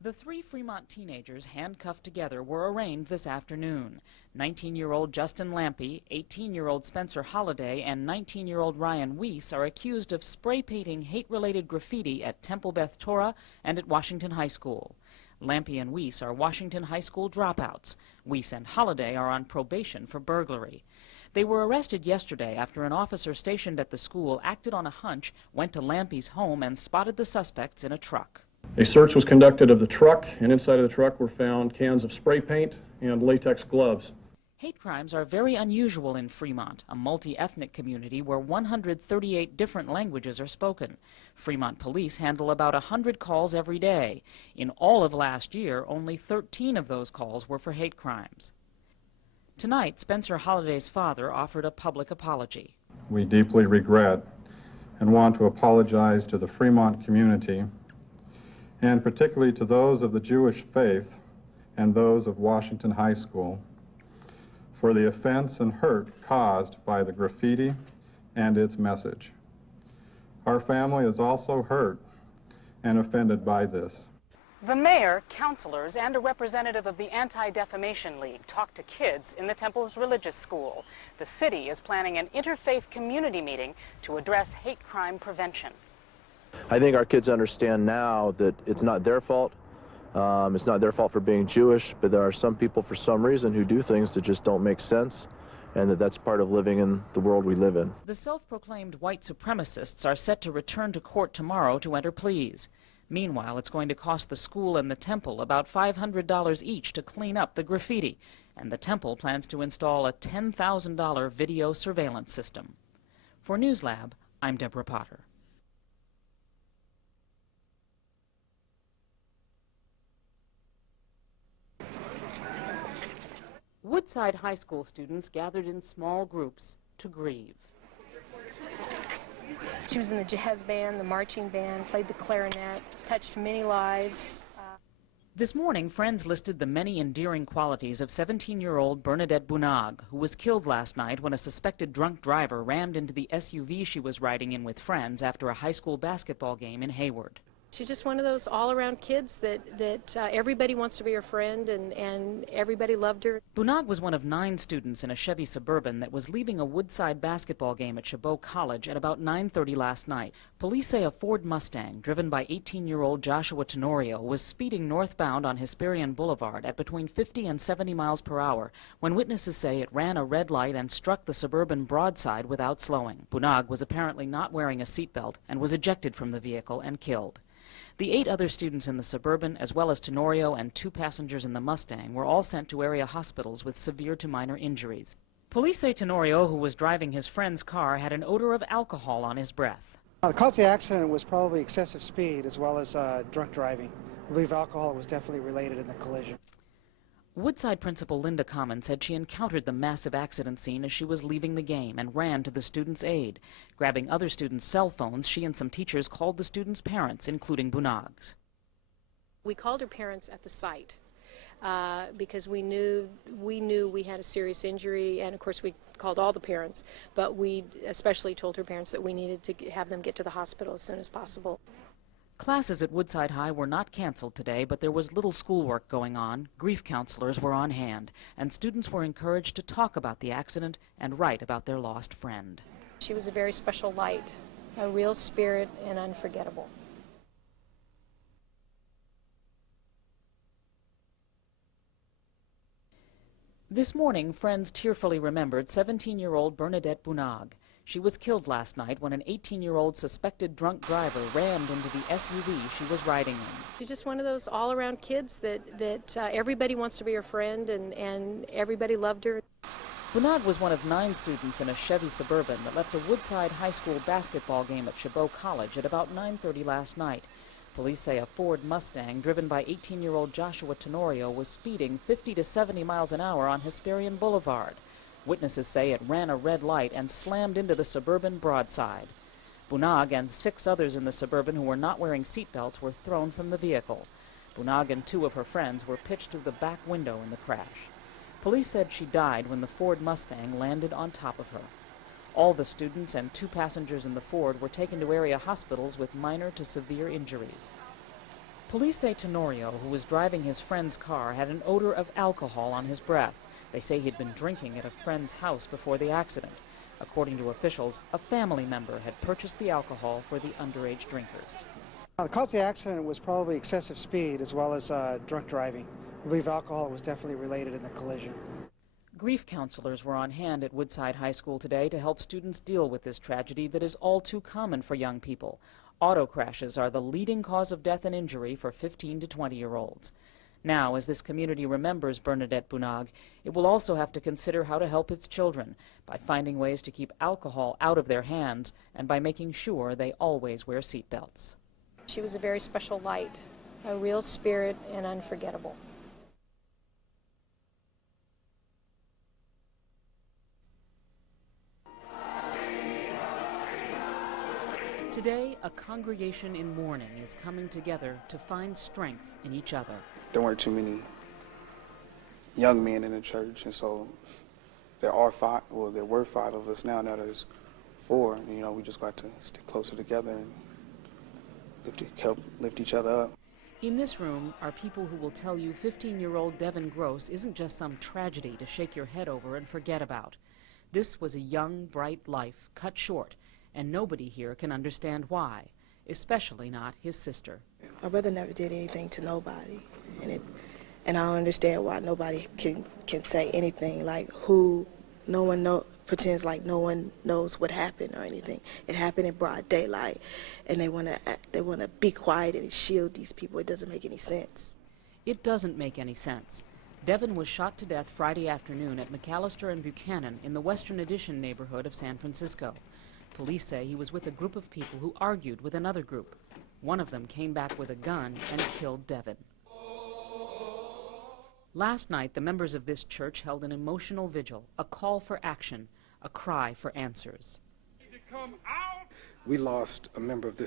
The three Fremont teenagers handcuffed together were arraigned this afternoon. 19-year-old Justin Lampe, 18-year-old Spencer Holliday, and 19-year-old Ryan Weiss are accused of spray painting hate-related graffiti at Temple Beth Torah and at Washington High School. Lampe and Weiss are Washington High School dropouts. Weiss and Holliday are on probation for burglary. They were arrested yesterday after an officer stationed at the school acted on a hunch, went to Lampe's home, and spotted the suspects in a truck. A search was conducted of the truck, and inside of the truck were found cans of spray paint and latex gloves. Hate crimes are very unusual in Fremont, a multi-ethnic community where 138 different languages are spoken. Fremont police handle about 100 calls every day. In all of last year, only 13 of those calls were for hate crimes. Tonight, Spencer Holliday's father offered a public apology. We deeply regret and want to apologize to the Fremont community, and particularly to those of the Jewish faith and those of Washington High School, for the offense and hurt caused by the graffiti and its message. Our family is also hurt and offended by this. The mayor, counselors, and a representative of the Anti-Defamation League talked to kids in the Temple's religious school. The city is planning an interfaith community meeting to address hate crime prevention. I think our kids understand now that it's not their fault. It's not their fault for being Jewish, but there are some people for some reason who do things that just don't make sense, and that's part of living in the world we live in. The self-proclaimed white supremacists are set to return to court tomorrow to enter pleas. Meanwhile, it's going to cost the school and the Temple about $500 each to clean up the graffiti, and the Temple plans to install a $10,000 video surveillance system. For NewsLab, I'm Deborah Potter. Woodside High School students gathered in small groups to grieve. She was in the jazz band, the marching band, played the clarinet, touched many lives. This morning, friends listed the many endearing qualities of 17-year-old Bernadette Bunag, who was killed last night when a suspected drunk driver rammed into the SUV she was riding in with friends after a high school basketball game in Hayward. She's just one of those all-around kids that everybody wants to be her friend, and everybody loved her. Bunag was one of 9 students in a Chevy Suburban that was leaving a Woodside basketball game at Chabot College at about 9:30 last night. Police say a Ford Mustang, driven by 18-year-old Joshua Tenorio, was speeding northbound on Hesperian Boulevard at between 50 and 70 miles per hour when witnesses say it ran a red light and struck the Suburban broadside without slowing. Bunag was apparently not wearing a seatbelt and was ejected from the vehicle and killed. The 8 other students in the Suburban, as well as Tenorio and 2 passengers in the Mustang, were all sent to area hospitals with severe to minor injuries. Police say Tenorio, who was driving his friend's car, had an odor of alcohol on his breath. The cause of the accident was probably excessive speed as well as drunk driving. I believe alcohol was definitely related in the collision. Woodside principal Linda Common said she encountered the massive accident scene as she was leaving the game and ran to the students' aid. Grabbing other students' cell phones, she and some teachers called the students' parents, including Bunag's. We called her parents at the site because we knew we had a serious injury, and of course we called all the parents, but we especially told her parents that we needed to have them get to the hospital as soon as possible. Classes at Woodside High were not canceled today, but there was little schoolwork going on. Grief counselors were on hand, and students were encouraged to talk about the accident and write about their lost friend. She was a very special light, a real spirit, and unforgettable. This morning, friends tearfully remembered 17-year-old Bernadette Bunag. She was killed last night when an 18-year-old suspected drunk driver rammed into the SUV she was riding in. She's just one of those all-around kids that everybody wants to be her friend, and everybody loved her. Bunag was one of 9 students in a Chevy Suburban that left a Woodside High School basketball game at Chabot College at about 9:30 last night. Police say a Ford Mustang driven by 18-year-old Joshua Tenorio was speeding 50 to 70 miles an hour on Hesperian Boulevard. Witnesses say it ran a red light and slammed into the Suburban broadside. Bunag and 6 others in the Suburban who were not wearing seatbelts were thrown from the vehicle. Bunag and 2 of her friends were pitched through the back window in the crash. Police said she died when the Ford Mustang landed on top of her. All the students and 2 passengers in the Ford were taken to area hospitals with minor to severe injuries. Police say Tenorio, who was driving his friend's car, had an odor of alcohol on his breath. They say he'd been drinking at a friend's house before the accident. According to officials, a family member had purchased the alcohol for the underage drinkers. The cause of the accident was probably excessive speed as well as drunk driving. I believe alcohol was definitely related in the collision. Grief counselors were on hand at Woodside High School today to help students deal with this tragedy that is all too common for young people. Auto crashes are the leading cause of death and injury for 15 to 20-year-olds. Now, as this community remembers Bernadette Bunag, it will also have to consider how to help its children by finding ways to keep alcohol out of their hands and by making sure they always wear seatbelts. She was a very special light, a real spirit, and unforgettable. Today, a congregation in mourning is coming together to find strength in each other. There weren't too many young men in the church, and so there were five of us now there's four. And, we just got to stick closer together and help lift each other up. In this room are people who will tell you 15-year-old Devon Gross isn't just some tragedy to shake your head over and forget about. This was a young, bright life cut short, and nobody here can understand why, especially not his sister. My brother never did anything to nobody, and I don't understand why nobody can say anything, like no one pretends like no one knows what happened or anything. It happened in broad daylight, and they want to be quiet and shield these people. It doesn't make any sense. It doesn't make any sense. Devon was shot to death Friday afternoon at McAllister and Buchanan in the Western Addition neighborhood of San Francisco. Police say he was with a group of people who argued with another group. One of them came back with a gun and killed Devon. Last night, the members of this church held an emotional vigil, a call for action, a cry for answers. We lost a member of this